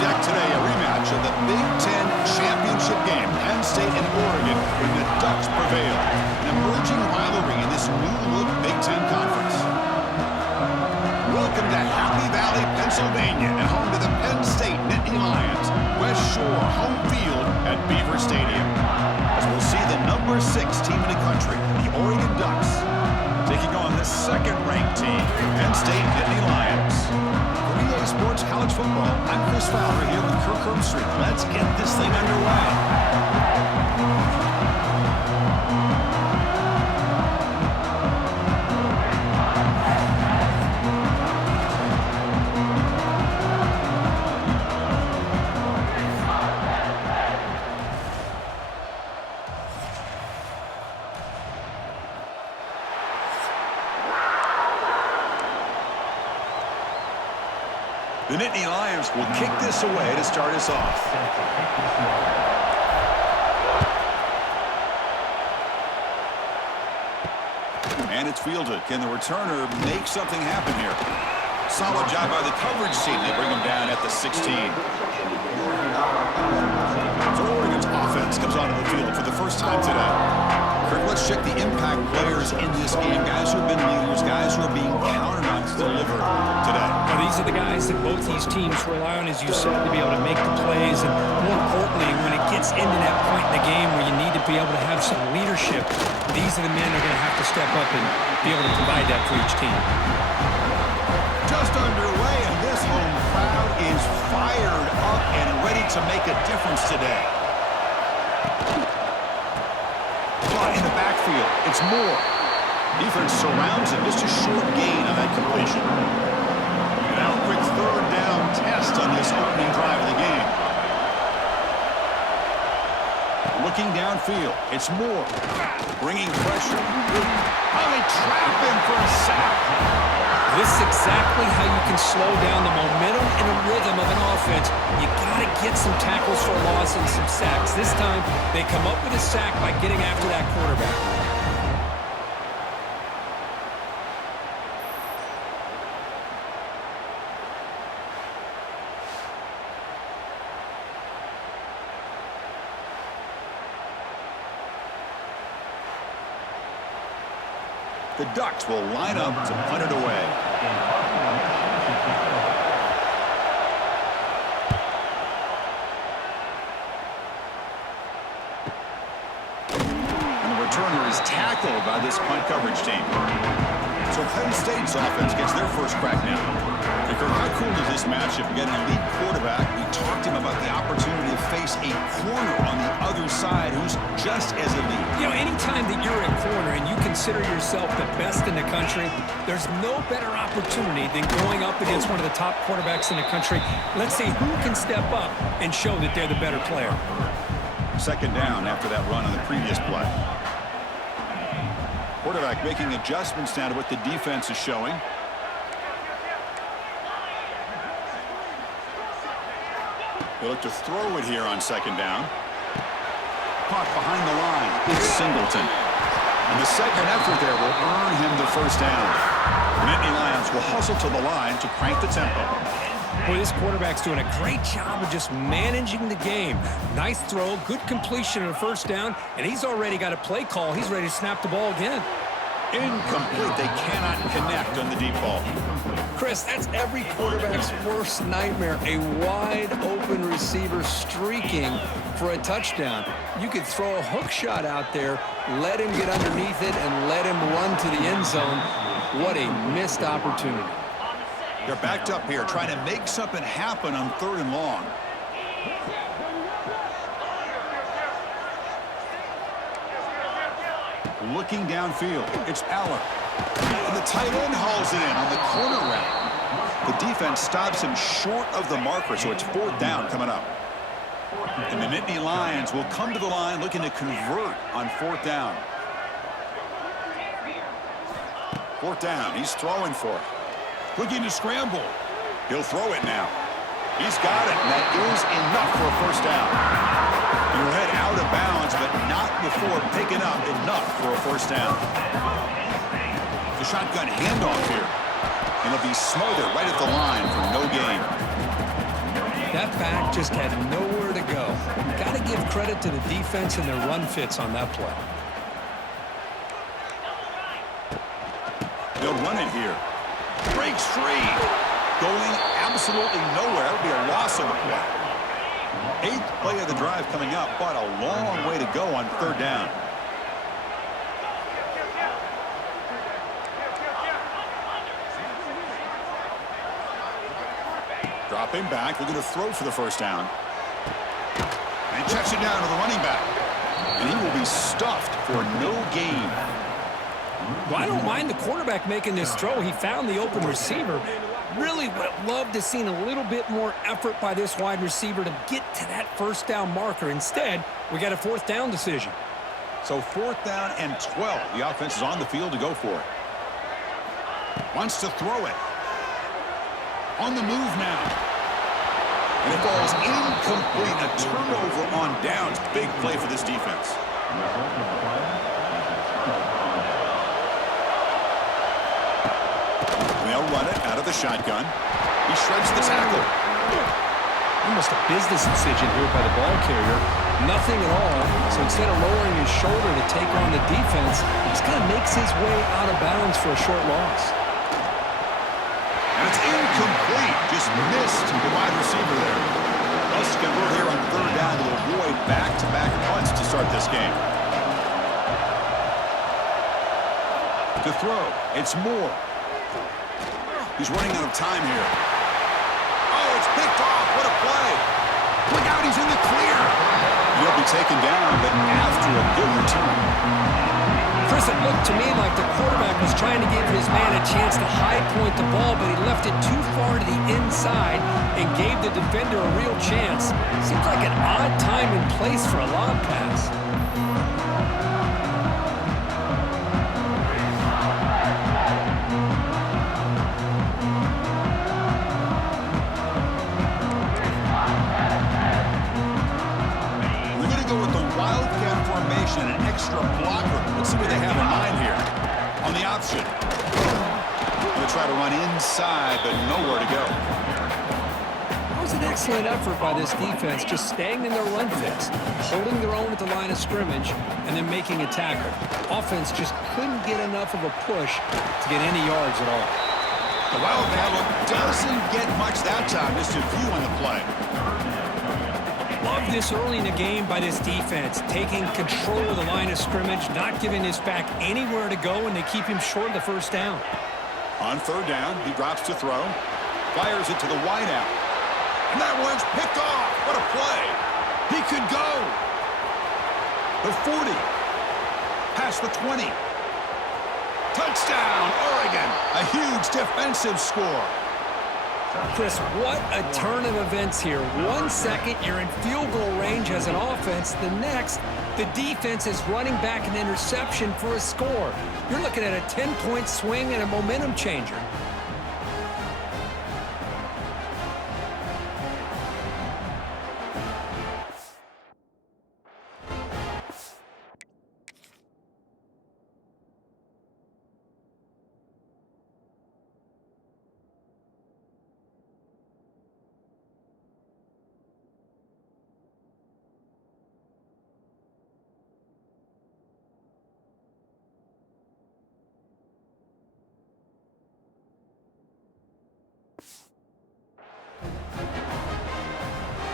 deck today, a rematch of the Big Ten championship game. Penn State and Oregon when the Ducks prevail. An emerging rivalry in this new-look Big Ten conference. Welcome to Happy Valley, Pennsylvania, and home to the Penn State Nittany Lions. West Shore home field at Beaver Stadium. As we'll see the number 6 team in the country, the Oregon Ducks, taking on the second-ranked team, Penn State Nittany Lions. For EA Sports College Football, I'm Chris Fowler here with Kirk Herbstreit. Let's get this thing underway. The Nittany Lions will kick this away to start us off. And it's fielded. Can the returner make something happen here? Solid job by the coverage team. They bring him down at the 16. So Oregon's offense comes onto the field for the first time today. Kirk, let's check the impact players in this game. Guys who have been leaders, guys who are being counted on to deliver today. Now, these are the guys that both these teams rely on, as you said, to be able to make the plays. And more importantly, when it gets into that point in the game where you need to be able to have some leadership, these are the men who are going to have to step up and be able to provide that for each team. Just underway, and this home crowd is fired up and ready to make a difference today. In the backfield, it's Moore. Defense surrounds him. Just a short gain on that completion. Now a quick third down test on this opening drive of the game. Looking downfield, it's Moore. Bringing pressure. Oh, they trap him for a sack. This is exactly how you can slow down the momentum and a rhythm of an offense. You got to get some tackles for a loss and some sacks. This time, they come up with a sack by getting after that quarterback. The Ducks will line up to punt it away. And the returner is tackled by this punt coverage team. So Penn State's offense gets their first crack now. Kirk, how cool is this matchup? We got an elite quarterback. We talked to him about the opportunity to face a corner on the other side who's just as elite. You know, anytime that you're a corner and you consider yourself the best in the country, there's no better opportunity than going up against one of the top quarterbacks in the country. Let's see who can step up and show that they're the better player. Second down after that run on the previous play. Quarterback making adjustments now to what the defense is showing. They look to throw it here on second down. Caught behind the line. It's Singleton. And the second effort there will earn him the first down. The Nittany Lions will hustle to the line to crank the tempo. Boy, this quarterback's doing a great job of just managing the game. Nice throw, good completion on the first down, and he's already got a play call. He's ready to snap the ball again. Incomplete. They cannot connect on the deep ball. Chris, that's every quarterback's worst nightmare. A wide-open receiver streaking for a touchdown. You could throw a hook shot out there, let him get underneath it, and let him run to the end zone. What a missed opportunity. They're backed up here, trying to make something happen on third and long. Looking downfield, it's Aller. And the tight end hauls it in on the corner route. The defense stops him short of the marker, so it's fourth down coming up. And the Nittany Lions will come to the line looking to convert on fourth down. Fourth down, he's throwing for it. Looking to scramble. He'll throw it now. He's got it, and that is enough for a first down. He'll head out of bounds, but not before picking up enough for a first down. The shotgun handoff here. And he'll be smothered right at the line for no gain. That back just had nowhere to go. Got to give credit to the defense and their run fits on that play. They'll run it here. Breaks free. Going absolutely nowhere. It'll be a loss of the play. 8th play of the drive coming up, but a long way to go on 3rd down. Dropping back, looking to throw for the 1st down. And checks it down to the running back. And he will be stuffed for no gain. Well, I don't mind the quarterback making this throw. He found the open receiver. Really would have loved to seen a little bit more effort by this wide receiver to get to that 1st down marker. Instead, we got a 4th down decision. So 4th down and 12. The offense is on the field to go for it. Wants to throw it. On the move now. And it falls incomplete. A turnover on downs. Big play for this defense. They'll run it out of the shotgun. He shreds the tackle. Almost a business decision here by the ball carrier. Nothing at all. So instead of lowering his shoulder to take on the defense, he just kind of makes his way out of bounds for a short loss. And it's incomplete. Just missed the wide receiver there. Let's convert here on 3rd down to avoid back-to-back punts to start this game. To throw, it's Moore. He's running out of time here. Oh, it's picked off. What a play. Look out, he's in the clear. He'll be taken down, but after a good return. Chris, it looked to me like the quarterback was trying to give his man a chance to high point the ball, but he left it too far to the inside and gave the defender a real chance. Seems like an odd time and place for a lob pass. An extra blocker. Let's see what they have in mind here. On the option. Going to try to run inside, but nowhere to go. That was an excellent effort by this defense, just staying in their run fits, holding their own at the line of scrimmage, and then making a tackle. Offense just couldn't get enough of a push to get any yards at all. The Wildcat look doesn't get much that time. Just a few on the play. Love this early in the game by this defense, taking control of the line of scrimmage, not giving this back anywhere to go, and they keep him short of the 1st down. On 3rd down, he drops to throw, fires it to the wideout, and that one's picked off. What a play. He could go. The 40, past the 20. Touchdown, Oregon. A huge defensive score. Chris, what a turn of events here. 1 second, you're in field goal range as an offense. The next, the defense is running back an interception for a score. You're looking at a 10-point swing and a momentum changer.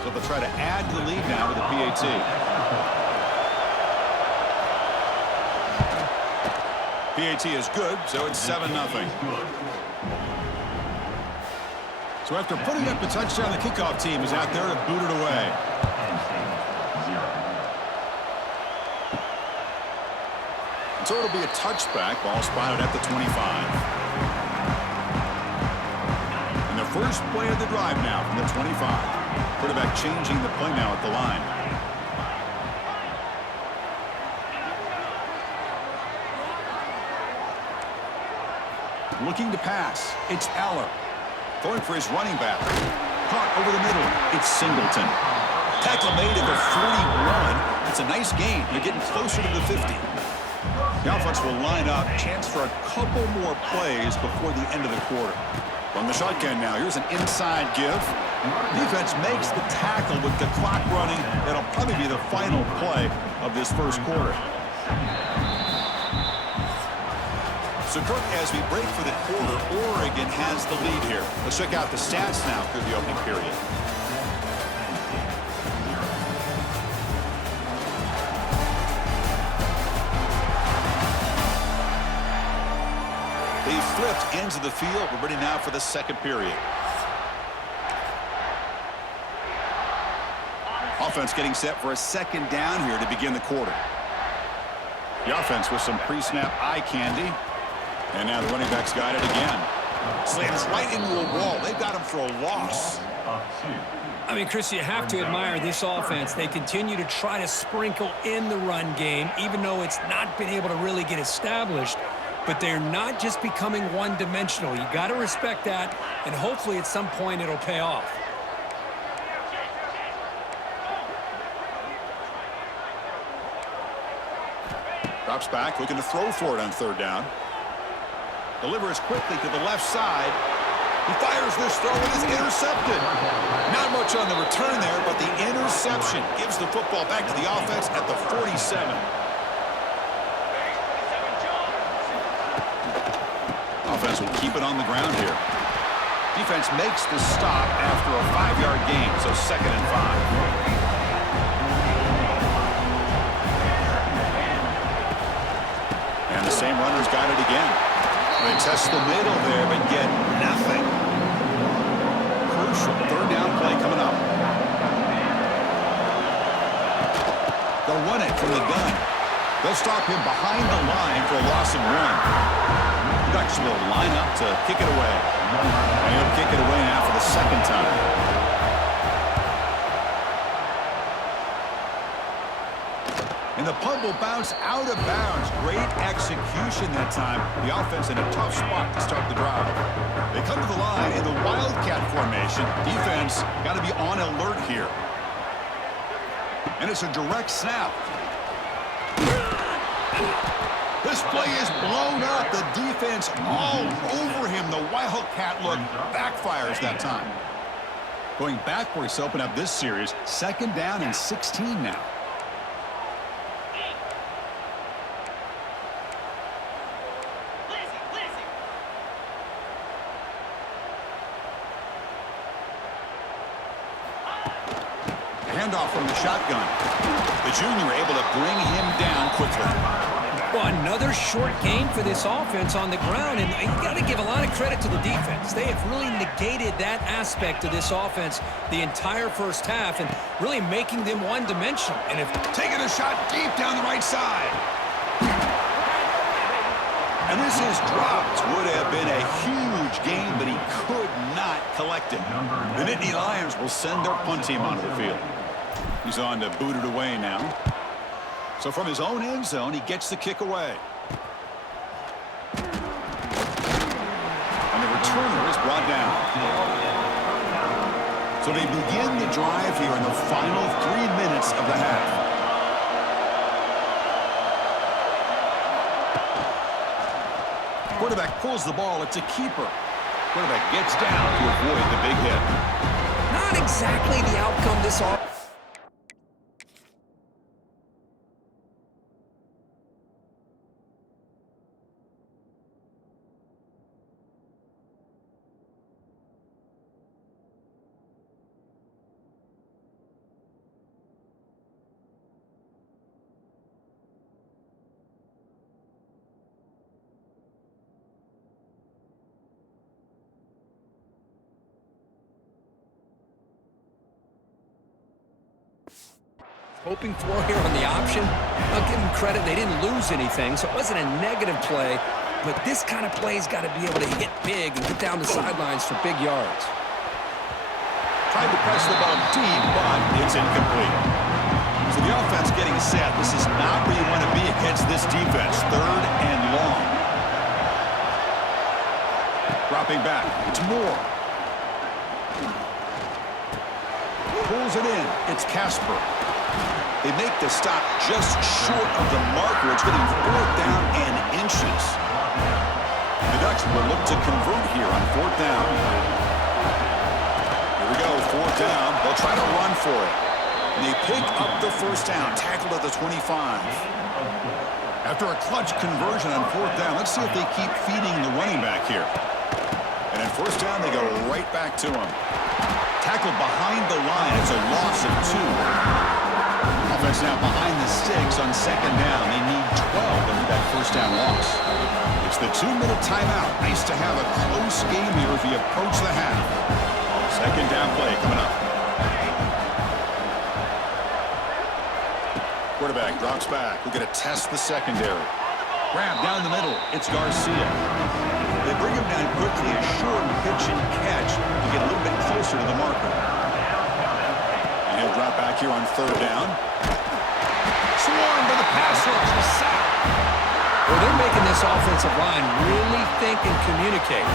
So they'll try to add to the lead now with the PAT. PAT is good, so it's 7-0. So after putting up the touchdown, the kickoff team is out there to boot it away. So it'll be a touchback, ball spotted at the 25. And the first play of the drive now from the 25. Quarterback changing the play now at the line. Looking to pass. It's Aller. Going for his running back. Caught over the middle. It's Singleton. Tackle made at the 41. It's a nice gain. They're getting closer to the 50. The offense will line up. Chance for a couple more plays before the end of the quarter. From the shotgun now, here's an inside give. Defense makes the tackle with the clock running. That'll probably be the final play of this first quarter. So, Kirk, as we break for the quarter, Oregon has the lead here. Let's check out the stats now through the opening period. They flipped ends of the field. We're ready now for the second period. Offense getting set for a second down here to begin the quarter. The offense with some pre-snap eye candy. And now the running back's got it again. Slams right into a wall. They've got him for a loss. I mean, Chris, you have to admire this offense. They continue to try to sprinkle in the run game, even though it's not been able to really get established. But they're not just becoming one-dimensional. You got to respect that, and hopefully at some point it'll pay off. Drops back, looking to throw for it on third down. Delivers quickly to the left side. He fires this throw and is intercepted. Not much on the return there, but the interception gives the football back to the offense at the 47. Offense will keep it on the ground here. Defense makes the stop after a 5-yard gain, so 2nd and 5. And the same runner's got it again. They test the middle there, but get nothing. Crucial third down play coming up. They'll run it from the gun. They'll stop him behind the line for a loss of 1. Ducks will line up to kick it away. And he'll kick it away now for the second time. And the punt will bounce out of bounds. Great execution that time. The offense in a tough spot to start the drive. They come to the line in the Wildcat formation. Defense got to be on alert here. And it's a direct snap. This play is blown up. The defense all over him. The Wildcat look backfires that time. Going backwards to open up this series. 2nd down and 16 now. Handoff from the shotgun. The junior able to bring him down quickly. Well, another short game for this offense on the ground, and you got to give a lot of credit to the defense. They have really negated that aspect of this offense the entire first half and really making them one-dimensional. And if taking a shot deep down the right side. And this is dropped. Would have been a huge game, but he could not collect it. The Nittany Lions will send their punt team onto the field. He's on to boot it away now. So from his own end zone, he gets the kick away. And the returner is brought down. So they begin the drive here in the final 3 minutes of the half. Quarterback pulls the ball. It's a keeper. Quarterback gets down to avoid the big hit. not exactly the outcome this offense. Hoping for here on the option. I'll give them credit. They didn't lose anything, so it wasn't a negative play. But this kind of play's got to be able to hit big and get down the sidelines for big yards. Tried to press the ball deep, but it's incomplete. So the offense getting set. This is not where you want to be against this defense. 3rd and long. Dropping back. It's Moore. Pulls it in. It's Casper. They make the stop just short of the marker. It's getting 4th down and inches. The Ducks will look to convert here on 4th down. Here we go, 4th down. They'll try to run for it. And they pick up the first down, tackled at the 25. After a clutch conversion on 4th down, let's see if they keep feeding the running back here. And at first down, they go right back to him. Tackled behind the line. It's a loss of 2. Offense now behind the sticks on 2nd down. They need 12 to that first down loss. It's the 2-minute timeout. Nice to have a close game here as we approach the half. 2nd down play coming up. Quarterback drops back. We're going to test the secondary. Grab down the middle. It's Garcia. They bring him down quickly. A short pitch and catch to get a little bit closer to the marker. And he'll drop back here on 3rd down. Swarmed by the pass rush. The sack. Well, they're making this offensive line really think and communicate.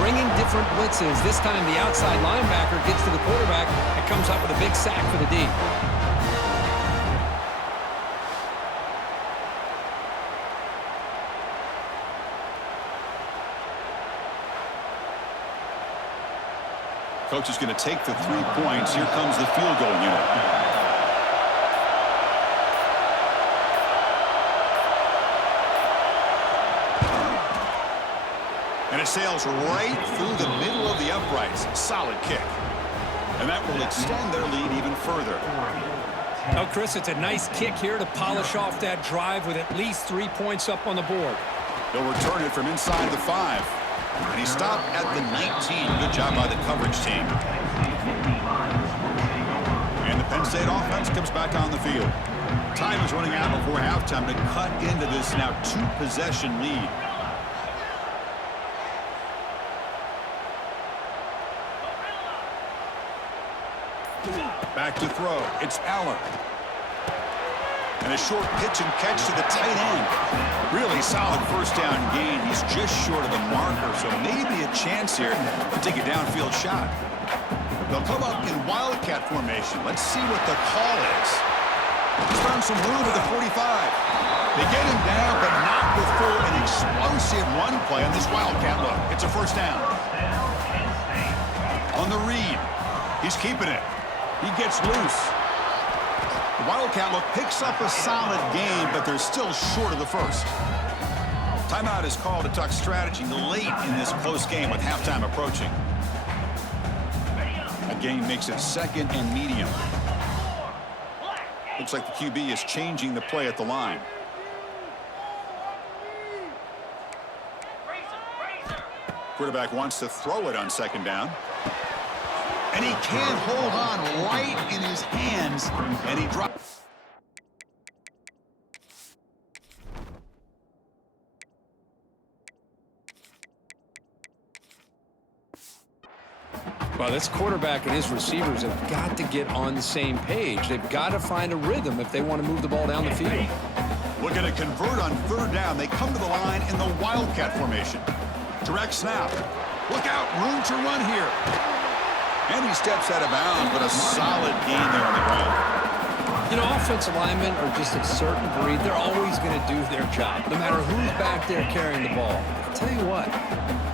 Bringing different blitzes. This time the outside linebacker gets to the quarterback and comes up with a big sack for the D. Coach is going to take the 3 points. Here comes the field goal unit. And it sails right through the middle of the uprights. Solid kick. And that will extend their lead even further. Oh, Chris, it's a nice kick here to polish off that drive with at least 3 points up on the board. They'll return it from inside the 5. And he stopped at the 19. Good job by the coverage team. And the Penn State offense comes back on the field. Time is running out before halftime to cut into this now 2-possession lead. Back to throw. It's Aller. And a short pitch and catch to the tight end. Really solid first down gain. He's just short of the marker, so maybe a chance here to take a downfield shot. They'll come up in wildcat formation. Let's see what the call is. He's found some room at the 45. They get him down, but not before an explosive run play on this wildcat look. It's a first down. On the read. He's keeping it. He gets loose. The Wildcat look picks up a solid game, but they're still short of the first. Timeout is called to talk strategy late in this close game with halftime approaching. That game makes it 2nd and medium. Looks like the QB is changing the play at the line. Quarterback wants to throw it on 2nd down. And he can't hold on right in his hands, and he drops. Well, this quarterback and his receivers have got to get on the same page. They've got to find a rhythm if they want to move the ball down the field. Looking to convert on 3rd down. They come to the line in the Wildcat formation. Direct snap. Look out, room to run here. And he steps out of bounds, but a solid gain there on the ground. You know, offensive linemen are just a certain breed. They're always going to do their job, no matter who's back there carrying the ball. I'll tell you what,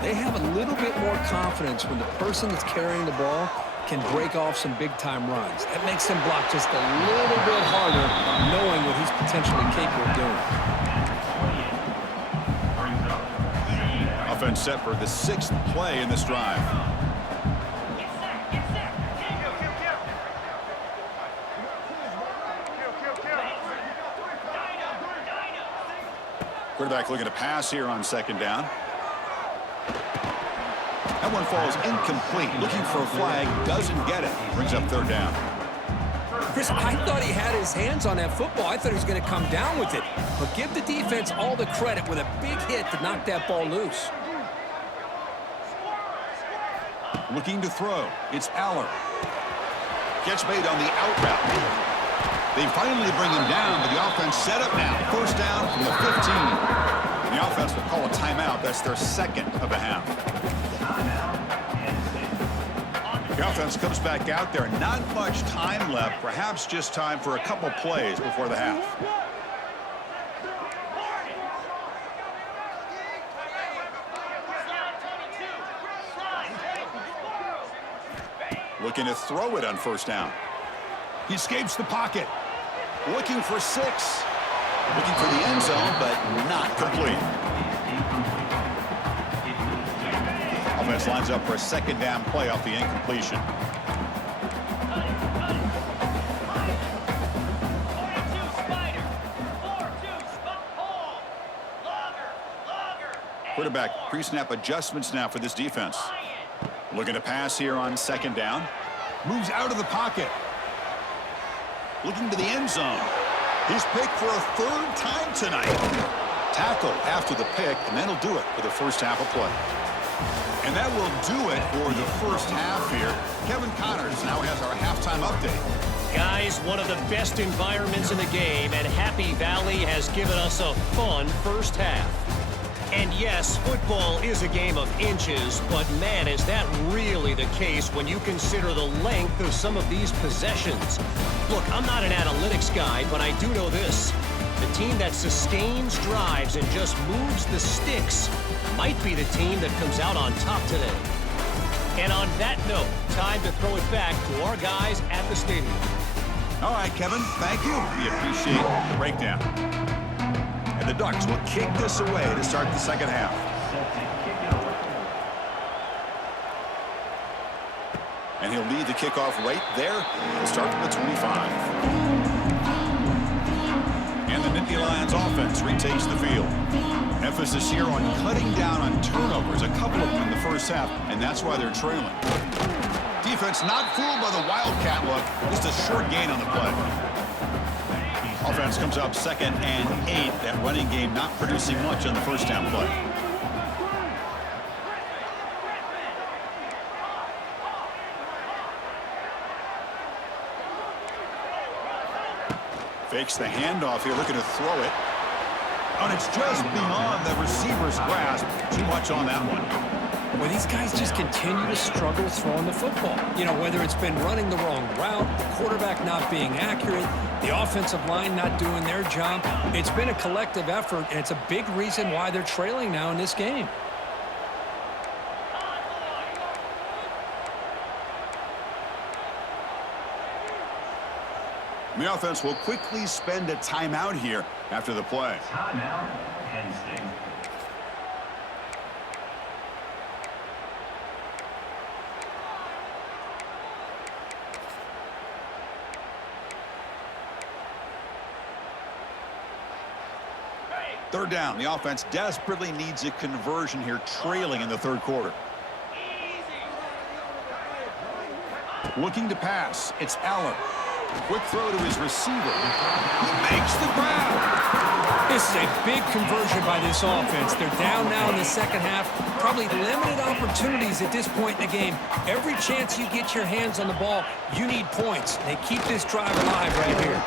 they have a little bit more confidence when the person that's carrying the ball can break off some big-time runs. That makes them block just a little bit harder, knowing what he's potentially capable of doing. Offense set for the 6th play in this drive. Quarterback looking to pass here on 2nd down. That one falls incomplete. Looking for a flag. Doesn't get it. Brings up 3rd down. Chris, I thought he had his hands on that football. I thought he was going to come down with it. But give the defense all the credit with a big hit to knock that ball loose. Looking to throw. It's Aller. Catch made on the out route. They finally bring him down, but the offense set up now. First down from the 15. The offense will call a timeout. That's their 2nd of the half. The offense comes back out there. Not much time left. Perhaps just time for a couple plays before the half. Looking to throw it on first down. He escapes the pocket. Looking for 6. Looking for the end zone, but not complete. Offense lines up for a second down play off the incompletion. Quarterback pre-snap adjustments now for this defense. Looking to pass here on second down. Moves out of the pocket. Looking to the end zone. He's picked for a 3rd time tonight. Tackle after the pick, and that'll do it for the first half of play. And that will do it for the first half here. Kevin Connors now has our halftime update. Guys, one of the best environments in the game, and Happy Valley has given us a fun first half. And yes, football is a game of inches, but man, is that really the case when you consider the length of some of these possessions. Look, I'm not an analytics guy, but I do know this. The team that sustains drives and just moves the sticks might be the team that comes out on top today. And on that note, time to throw it back to our guys at the stadium. All right, Kevin, thank you. We appreciate the breakdown. And the Ducks will kick this away to start the second half. And he'll lead the kickoff right there. He'll start from the 25. And the Nittany Lions offense retakes the field. Emphasis here on cutting down on turnovers, a couple of them in the first half, and that's why they're trailing. Defense not fooled by the Wildcat look, just a short gain on the play. Offense comes up 2nd and 8. That running game not producing much on the first down play. Fakes the handoff here, looking to throw it. And it's just beyond the receiver's grasp. Too much on that one. Well, these guys just continue to struggle throwing the football. You know, whether it's been running the wrong route, the quarterback not being accurate, the offensive line not doing their job. It's been a collective effort, and it's a big reason why they're trailing now in this game. The offense will quickly spend a timeout here after the play. Timeout, Penn State. Third down. The offense desperately needs a conversion here, trailing in the third quarter. Looking to pass. It's Allen. Quick throw to his receiver. He makes the grab. This is a big conversion by this offense. They're down now in the second half. Probably limited opportunities at this point in the game. Every chance you get your hands on the ball, you need points. They keep this drive alive right here.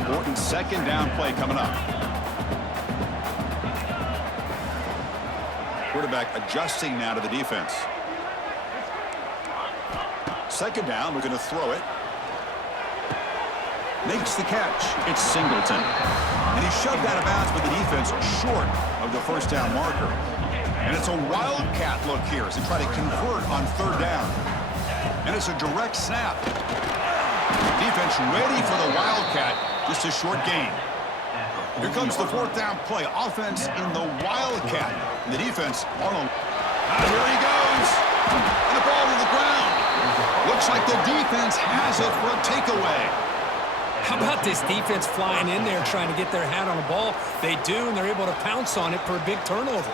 Important second down play coming up. Quarterback adjusting now to the defense. Second down, looking to throw it. Makes the catch. It's Singleton. And he's shoved out of bounds by the defense short of the first down marker. And it's a wildcat look here as they try to convert on third down. And it's a direct snap. Defense ready for the wildcat. Just a short gain. Here comes the fourth down play. Offense in the wildcat. And the defense on the... here he goes. And the ball to the ground. Looks like the defense has it for a takeaway. How about this defense flying in there trying to get their hat on the ball? They do, and they're able to pounce on it for a big turnover.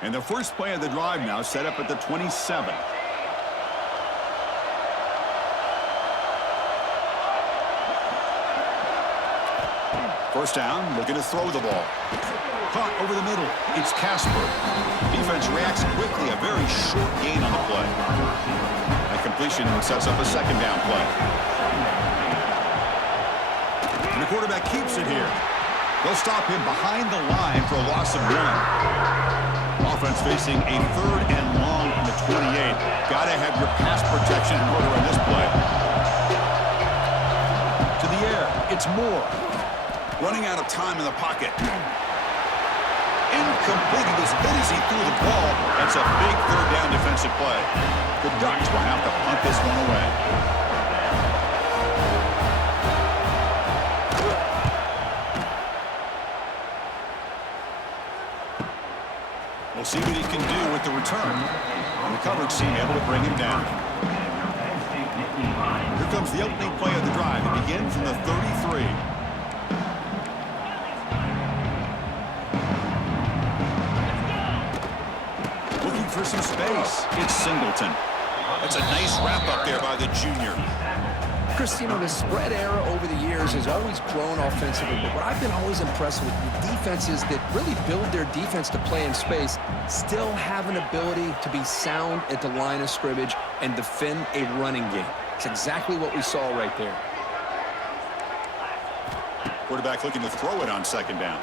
And the first play of the drive now set up at the 27. First down, looking to throw the ball. Caught over the middle. It's Casper. Defense reacts quickly. A very short gain on the play. That completion sets up a second down play. And the quarterback keeps it here. They'll stop him behind the line for a loss of 1. Offense facing a 3rd and long from the 28. Got to have your pass protection in order on this play. To the air, it's Moore. Running out of time in the pocket. Incomplete. He was hit as he threw the ball. That's a big 3rd down defensive play. The Ducks will have to punt this one away. We'll see what he can do with the return. And the coverage team able to bring him down. Here comes the opening play of the drive. It begins from the 33. Looking for some space. It's Singleton. That's a nice wrap up there by the junior. Chris, you know, the spread era over the years has always grown offensively, but what I've been always impressed with the defenses that really build their defense to play in space still have an ability to be sound at the line of scrimmage and defend a running game. It's exactly what we saw right there. Quarterback looking to throw it on 2nd down.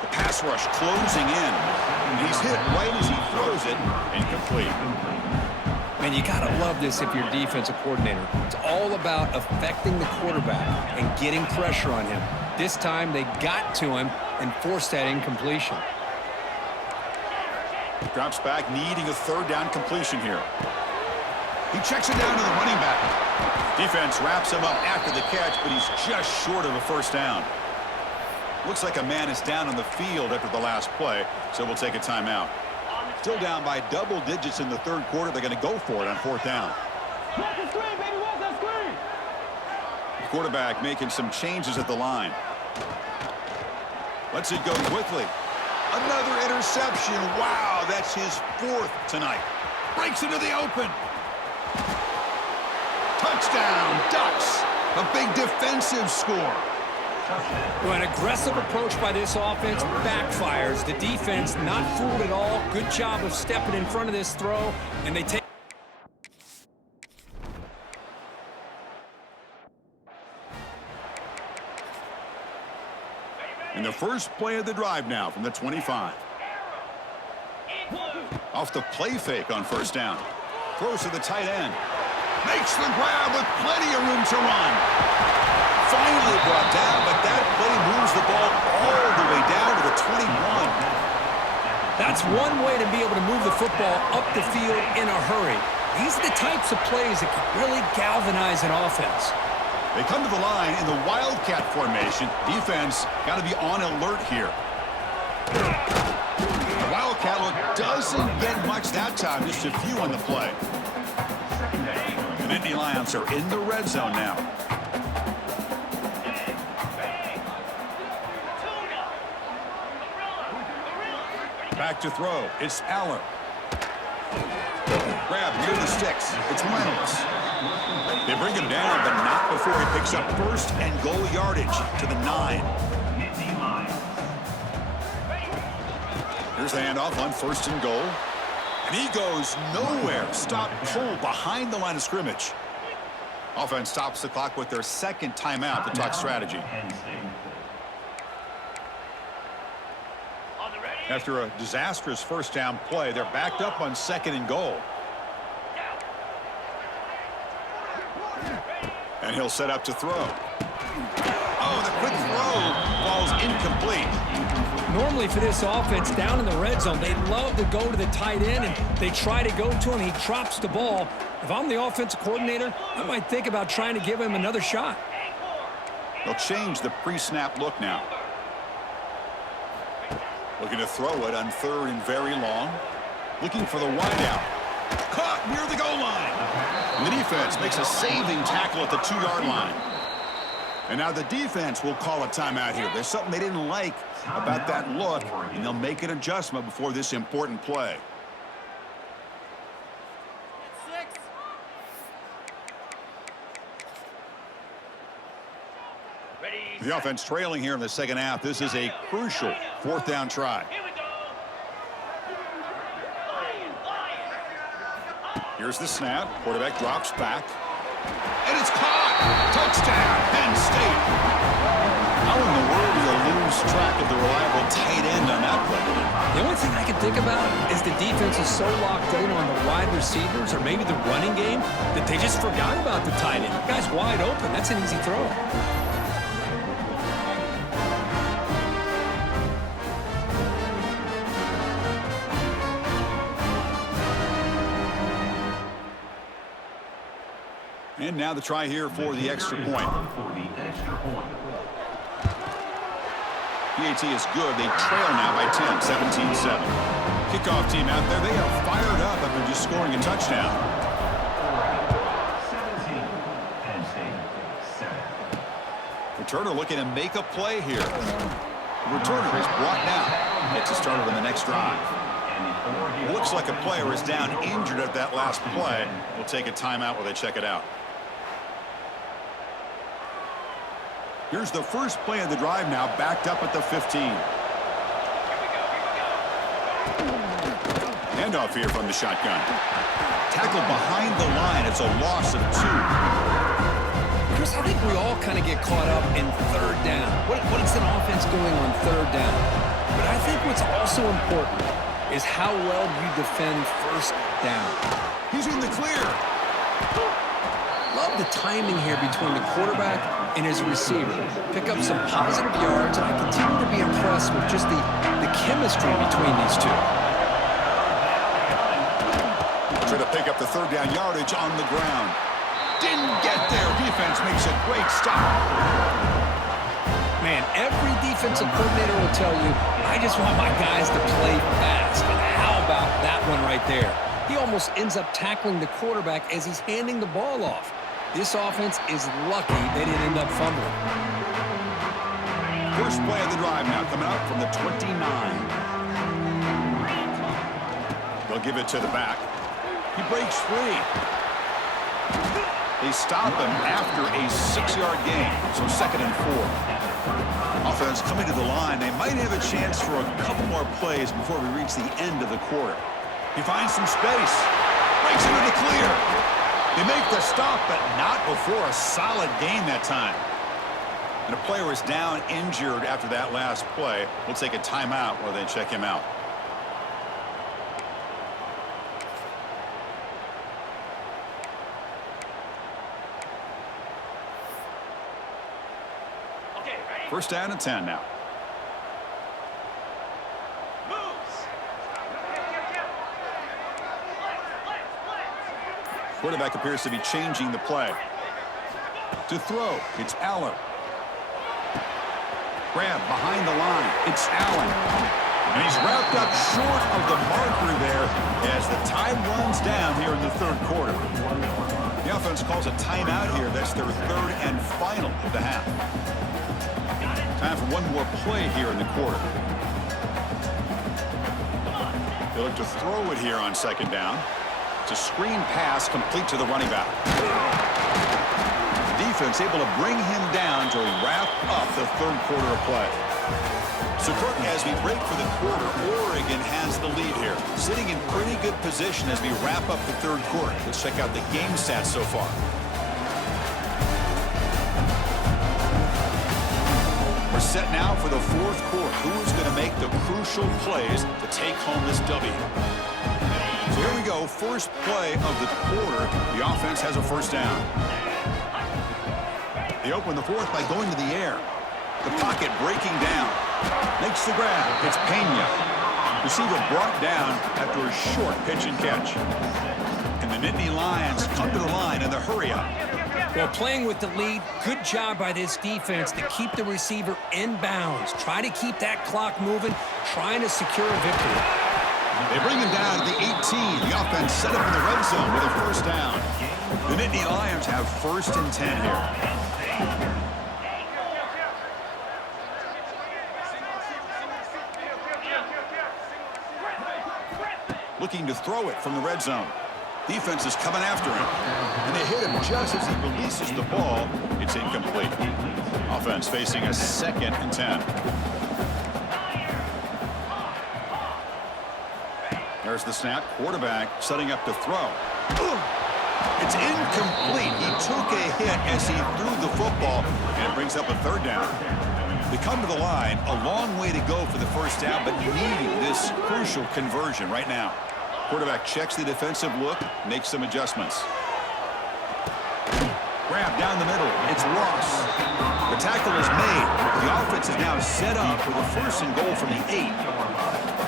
The pass rush closing in. And he's hit right as he throws it. Incomplete. Man, you got to love this if you're a defensive coordinator. It's all about affecting the quarterback and getting pressure on him. This time, they got to him and forced that incompletion. Drops back, needing a 3rd down completion here. He checks it down to the running back. Defense wraps him up after the catch, but he's just short of a 1st down. Looks like a man is down on the field after the last play, so we'll take a timeout. Still down by double digits in the 3rd quarter. They're going to go for it on 4th down. The quarterback making some changes at the line. Lets it go quickly. Another interception. Wow, that's his 4th tonight. Breaks into the open. Touchdown, Ducks. A big defensive score. Well, an aggressive approach by this offense backfires. The defense not fooled at all. Good job of stepping in front of this throw, and they take. In the first play of the drive now from the 25. Off the play fake on 1st down. Throws to the tight end. Makes the grab with plenty of room to run. Finally brought down, but that play moves the ball all the way down to the 21. That's one way to be able to move the football up the field in a hurry. These are the types of plays that can really galvanize an offense. They come to the line in the Wildcat formation. Defense got to be on alert here. The Wildcat look doesn't get much that time, just a few on the play. The Nittany Lions are in the red zone now. Back to throw. It's Allen. Grab near the sticks. It's Reynolds. They bring him down, but not before he picks up 1st and goal yardage to the 9. Here's the handoff on 1st and goal. And he goes nowhere. Stopped cold behind the line of scrimmage. Offense stops the clock with their 2nd timeout to talk strategy. After a disastrous 1st down play, they're backed up on 2nd and goal. And he'll set up to throw. Oh, the quick throw falls incomplete. Normally for this offense down in the red zone, they love to go to the tight end, and they try to go to him. He drops the ball. If I'm the offensive coordinator, I might think about trying to give him another shot. They'll change the pre-snap look now. Looking to throw it on 3rd and very long. Looking for the wideout. Caught near the goal line. And the defense makes a saving tackle at the 2-yard line. And now the defense will call a timeout here. There's something they didn't like about that look, and they'll make an adjustment before this important play. The offense trailing here in the 2nd half. This is a crucial 4th down try. Here's the snap. Quarterback drops back. And it's caught. Touchdown, Penn State. How in the world do you lose offense is so locked in on the wide receivers or maybe the running game that they just forgot about the tight end. The guy's wide open. That's an easy throw. And now the try here for the extra point. PAT is good. They trail now by 10, 17-7. Kickoff team out there. They are fired up after just scoring a touchdown. 17, Penn State, 7. Returner looking to make a play here. The returner is brought down. Gets us started on the next drive. Looks like a player is down injured at that last play. We'll take a timeout while they check it out. Here's the first play of the drive now, backed up at the 15. Handoff here from the shotgun. Tackled behind the line. It's a loss of 2. Chris, I think we all kind of get caught up in third down. What is an offense doing on third down? But I think what's also important is how well you defend first down. He's in the clear. Love the timing here between the quarterback and his receiver. Pick up some positive yards, and I continue to be impressed with just the chemistry between these two. Trying to pick up the third down yardage on the ground. Didn't get there. Defense makes a great stop. Man, every defensive coordinator will tell you, I just want my guys to play fast. And how about that one right there? He almost ends up tackling the quarterback as he's handing the ball off. This offense is lucky they didn't end up fumbling. First play of the drive now coming out from the 29. They'll give it to the back. He breaks free. They stop him after a 6-yard gain, so 2nd and 4. Offense coming to the line. They might have a chance for a couple more plays before we reach the end of the quarter. He finds some space. Breaks into the clear. They make the stop, but not before a solid gain that time. And a player is down injured after that last play. We'll take a timeout while they check him out. First down and 10 now. Quarterback appears to be changing the play. To throw, it's Allen. Grab behind the line, it's Allen. And he's wrapped up short of the marker there as the time runs down here in the third quarter. The offense calls a timeout here. That's their third and final of the half. Time for one more play here in the quarter. They look to throw it here on 2nd down. It's a screen pass complete to the running back. The defense able to bring him down to wrap up the third quarter of play. So, Curtin, as we break for the quarter, Oregon has the lead here. Sitting in pretty good position as we wrap up the third quarter. Let's check out the game stats so far. We're set now for the fourth quarter. Who's going to make the crucial plays to take home this W? So here we go, first play of the quarter. The offense has a first down. They open the fourth by going to the air. The pocket breaking down. Makes the grab. It's Pena. Receiver brought down after a short pitch and catch. And the Nittany Lions come to the line in the hurry up. Well, playing with the lead, good job by this defense to keep the receiver in bounds. Try to keep that clock moving, trying to secure a victory. They bring him down at the 18. The offense set up in the red zone with a first down. The Nittany Lions have 1st and 10 here. Looking to throw it from the red zone. Defense is coming after him. And they hit him just as he releases the ball. It's incomplete. Offense facing a 2nd and 10. There's the snap. Quarterback setting up to throw. It's incomplete. He took a hit as he threw the football, and it brings up a 3rd down. They come to the line. A long way to go for the first down, but needing this crucial conversion right now. Quarterback checks the defensive look, makes some adjustments. Grab down the middle. It's Ross. The tackle is made. The offense is now set up with a 1st and goal from the 8.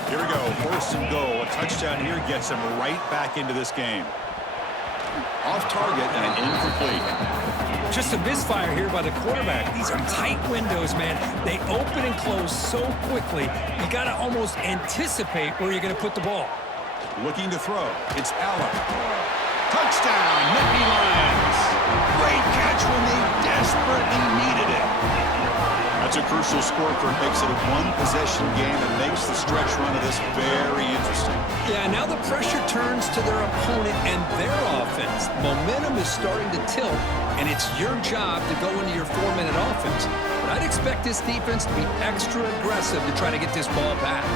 Here we go. 1st and goal. A touchdown here gets them right back into this game. Off target and incomplete. Just a misfire here by the quarterback. These are tight windows, man. They open and close so quickly. You got to almost anticipate where you're going to put the ball. Looking to throw. It's Allen. Touchdown, Nittany Lions. Great catch when they desperately needed it. That's a crucial scorecard. Makes it a one-possession game and makes the stretch run of this very interesting. Yeah, now the pressure turns to their opponent and their offense. Momentum is starting to tilt, and it's your job to go into your 4-minute offense. But I'd expect this defense to be extra aggressive to try to get this ball back.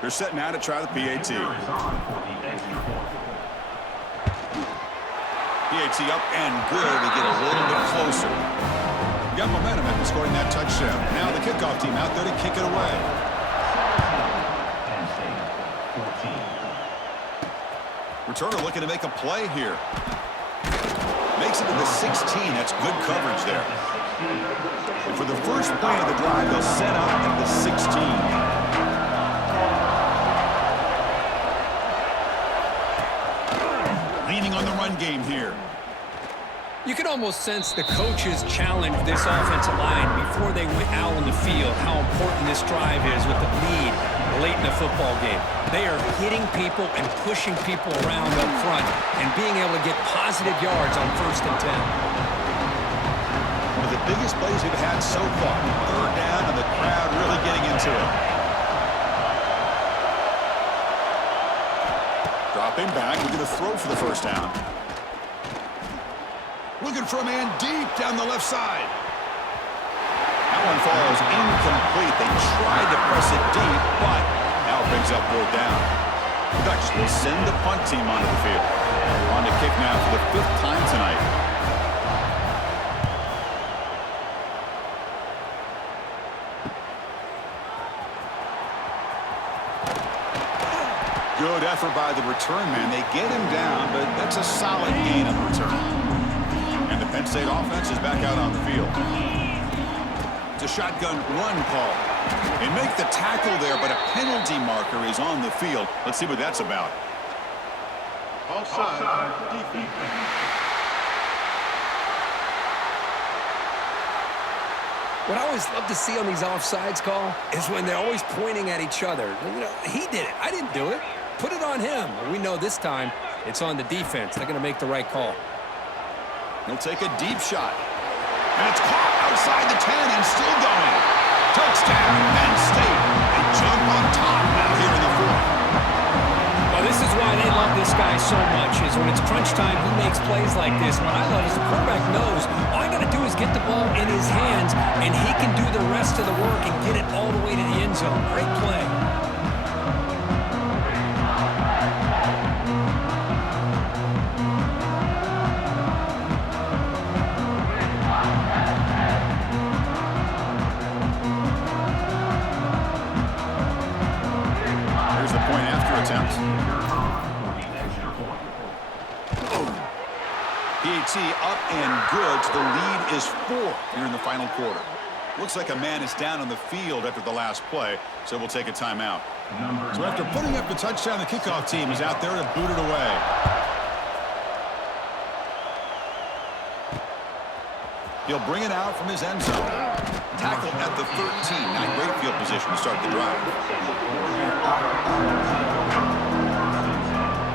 They're set now to try the PAT. PAT up and good to get a little bit closer. Got momentum after scoring that touchdown. Now the kickoff team out there to kick it away. Penn State, 14. Returner looking to make a play here. Makes it to the 16. That's good coverage there. And for the first play of the drive, they'll set up at the 16. Leaning on the run game here. You can almost sense the coaches challenge this offensive line before they went out on the field, how important this drive is with the lead late in the football game. They are hitting people and pushing people around up front and being able to get positive yards on 1st and 10. One of the biggest plays we've had so far. 3rd down and the crowd really getting into it. Dropping back, looking to throw for the 1st down. Looking for a man deep down the left side. That one falls incomplete. They tried to press it deep, but now it brings up 4th down. The Ducks will send the punt team onto the field. On to kick now for the 5th time tonight. Good effort by the return man. They get him down, but that's a solid gain on the return. And the Penn State offense is back out on the field. It's a shotgun run call. They make the tackle there, but a penalty marker is on the field. Let's see what that's about. Offside, defense. What I always love to see on these offsides call is when they're always pointing at each other. You know, he did it. I didn't do it. Put it on him. We know this time it's on the defense. They're going to make the right call. He'll take a deep shot. And it's caught outside the 10 and still going. Touchdown, Penn State. They jump on top now here in the 4th. Well, this is why they love this guy so much, is when it's crunch time, he makes plays like this. What I love is the quarterback knows all I got to do is get the ball in his hands, and he can do the rest of the work and get it all the way to the end zone. Great play. Here's the point after attempt. PAT up and good. The lead is 4 here in the final quarter. Looks like a man is down on the field after the last play, so we'll take a timeout. So after putting up the touchdown, the kickoff team is out there to boot it away. He'll bring it out from his end zone. Tackle at the 13. Not great field position to start the drive.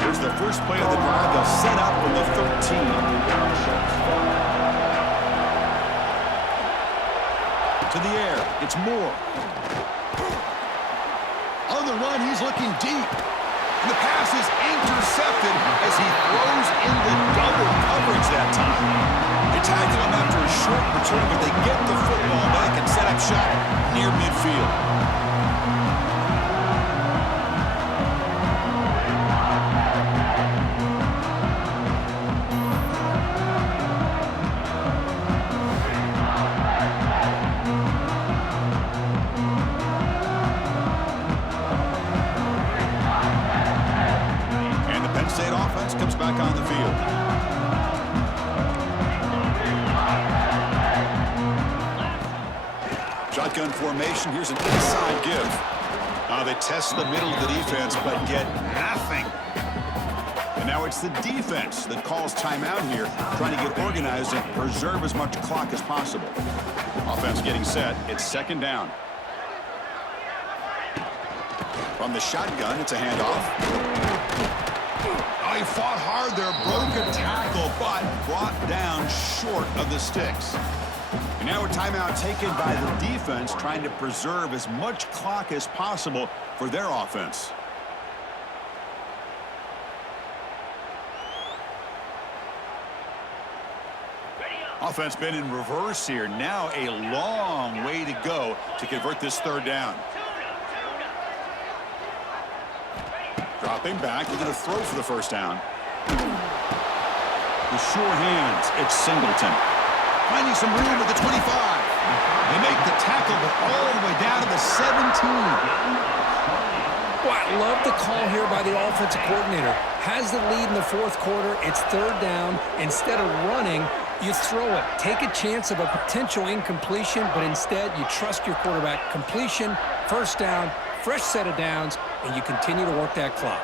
Here's the first play of the drive. They'll set up from the 13. To the air. It's Moore. On the run, he's looking deep. And the pass is intercepted as he throws in the double coverage that time. They tackle him after a short return, but they get the football back and set up shop near midfield. Shotgun formation. Here's an inside give. They test the middle of the defense, but get nothing. And now it's the defense that calls timeout here, trying to get organized and preserve as much clock as possible. Offense getting set. It's second down. From the shotgun, it's a handoff. Oh, he fought hard there, broke a tackle, but brought down short of the sticks. And now a timeout taken by the defense, trying to preserve as much clock as possible for their offense. Offense been in reverse here. Now a long way to go to convert this third down. Dropping back, looking to throw for the first down. With sure hands, it's Singleton. Finding some room at the 25. They make the tackle, but all the way down to the 17. Well, I love the call here by the offensive coordinator. Has the lead in the fourth quarter. It's third down. Instead of running, you throw it. Take a chance of a potential incompletion, but instead you trust your quarterback. Completion, first down, fresh set of downs, and you continue to work that clock.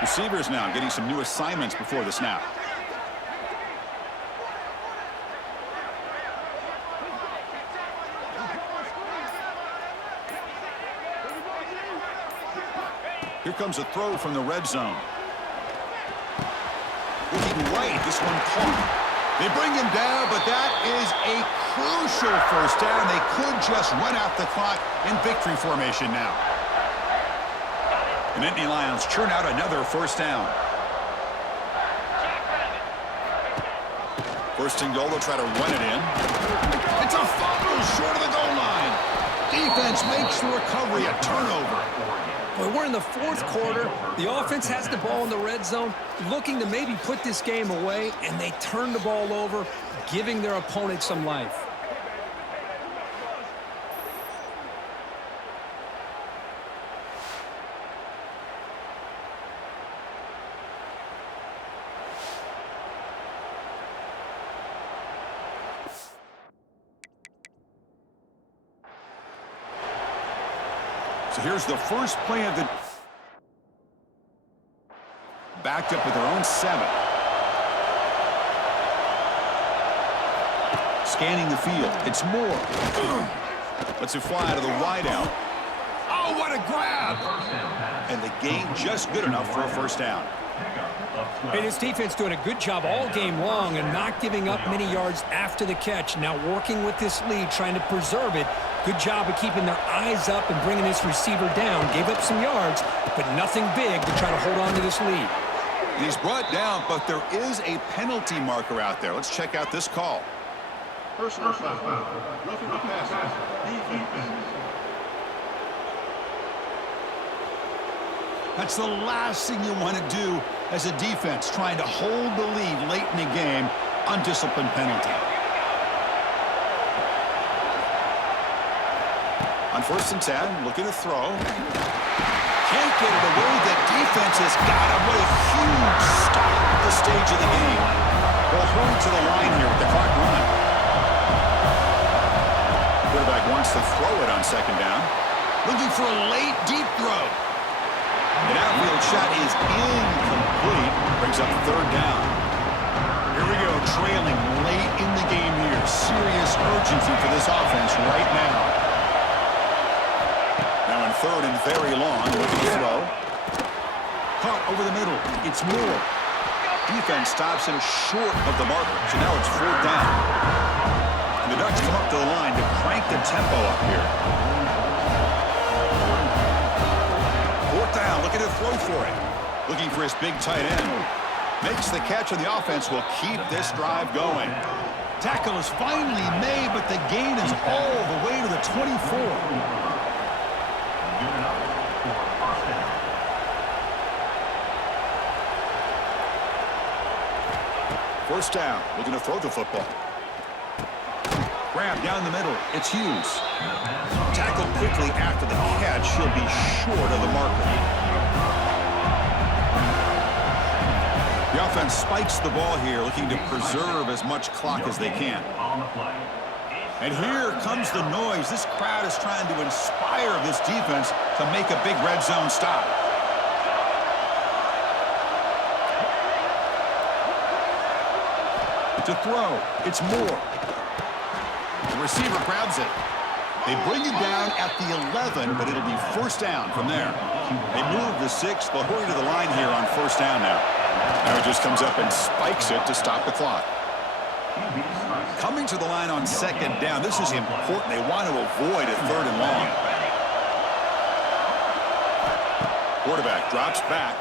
Receivers now getting some new assignments before the snap. Here comes a throw from the red zone. Looking right, this one caught. They bring him down, but that is a crucial first down. They could just run out the clock in victory formation now. And Nittany Lions churn out another first down. First and goal, they'll try to run it in. It's a fumble short of the goal line. Defense makes the recovery, a turnover. Boy, we're in the fourth quarter. The offense has the ball in the red zone, looking to maybe put this game away, and they turn the ball over, giving their opponent some life. So here's the first play of the... Backed up with their own 7. Scanning the field. It's Moore. Lets it fly out of the wideout. Oh, what a grab! And the gain just good enough for a first down. And his defense doing a good job all game long and not giving up many yards after the catch. Now working with this lead, trying to preserve it. Good job of keeping their eyes up and bringing this receiver down. Gave up some yards, but nothing big to try to hold on to this lead. He's brought down, but there is a penalty marker out there. Let's check out this call. Personal foul. Roughing the passer. Defense. That's the last thing you want to do as a defense, trying to hold the lead late in the game. Undisciplined penalty. On first and 10, looking to throw. Can't get it away. The defense has got him. What a huge stop at the stage of the game. They'll hurry to the line here with the clock running. Quarterback wants to throw it on second down. Looking for a late, deep throw. An outfield shot is incomplete. Brings up third down. Here we go, trailing late in the game here. Serious urgency for this offense right now. Now in third and very long, looking to throw. Caught over the middle. It's Moore. Defense stops him short of the marker. So now it's fourth down. And the Ducks come up to the line to crank the tempo up here. Fourth down, looking to throw for it. Looking for his big tight end. Makes the catch, and the offense will keep this drive going. Tackle is finally made, but the gain is all the way to the 24. First down, looking to throw the football. Grab down the middle, it's Hughes. Tackled quickly after the catch, he'll be short of the marker. The offense spikes the ball here, looking to preserve as much clock as they can. On the play. And here comes the noise. This crowd is trying to inspire this defense to make a big red zone stop. To throw, it's Moore. The receiver grabs it. They bring it down at the 11, but it'll be first down from there. They move the 6. They'll hurry to the line here on first down now. Now he just comes up and spikes it to stop the clock. Coming to the line on second down, this is important. They want to avoid a third and long. Quarterback drops back.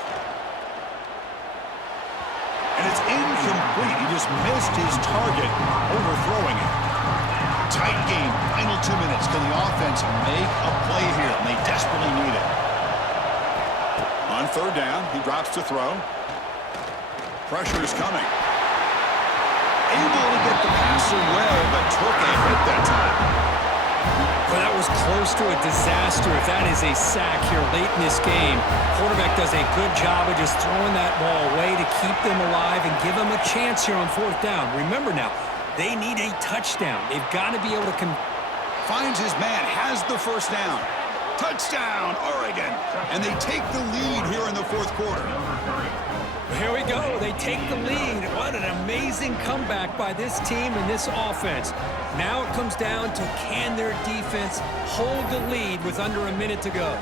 And it's incomplete. He just missed his target, overthrowing it. Tight game, final 2 minutes. Can the offense make a play here? And they desperately need it. On third down, he drops to throw. Pressure is coming. Able to get the passer well, but took a hit that time. Well, that was close to a disaster if that is a sack here late in this game. Quarterback does a good job of just throwing that ball away to keep them alive and give them a chance here on fourth down. Remember now, they need a touchdown. They've got to be able to Finds his man, has the first down. Touchdown, Oregon. And they take the lead here in the fourth quarter. Here we go. They take the lead. What an amazing comeback by this team and this offense. Now it comes down to can their defense hold the lead with under a minute to go.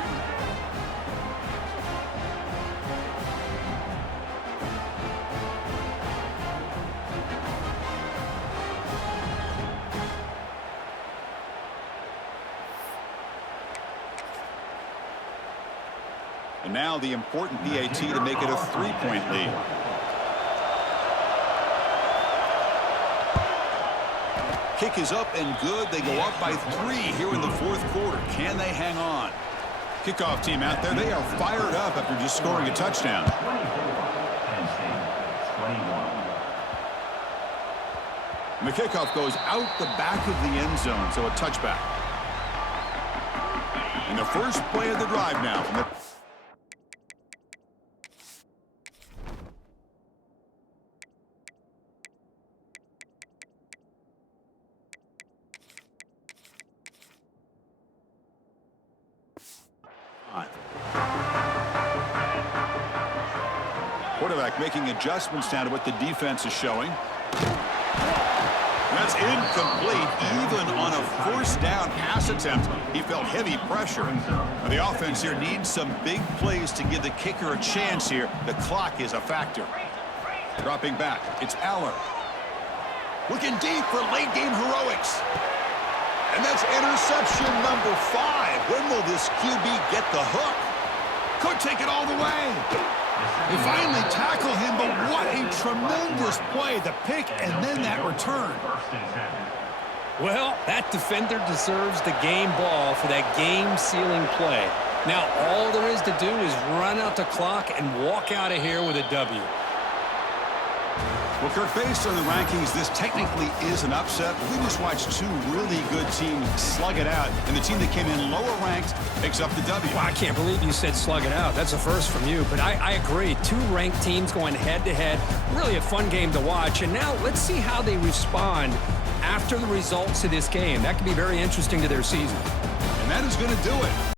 And now the important PAT to make it a 3-point lead. Kick is up and good. They go up by 3 here in the fourth quarter. Can they hang on? Kickoff team out there. They are fired up after just scoring a touchdown. Penn State, 21. And the kickoff goes out the back of the end zone, so a touchback. And the first play of the drive now from the quarterback making adjustments down to what the defense is showing. That's incomplete. Even on a first down pass attempt, he felt heavy pressure. Now, the offense here needs some big plays to give the kicker a chance here. The clock is a factor. Dropping back, it's Aller. Looking deep for late game heroics. And that's interception number 5. When will this QB get the hook? Could take it all the way. They finally tackle him, but what a tremendous play. The pick and then that return. Well, that defender deserves the game ball for that game-sealing play. Now, all there is to do is run out the clock and walk out of here with a W. Well, Kirk, based on the rankings, this technically is an upset. We just watched 2 really good teams slug it out, and the team that came in lower ranked picks up the W. Well, I can't believe you said slug it out. That's a first from you, but I agree. 2 ranked teams going head-to-head. Really a fun game to watch, and now let's see how they respond after the results of this game. That could be very interesting to their season. And that is going to do it.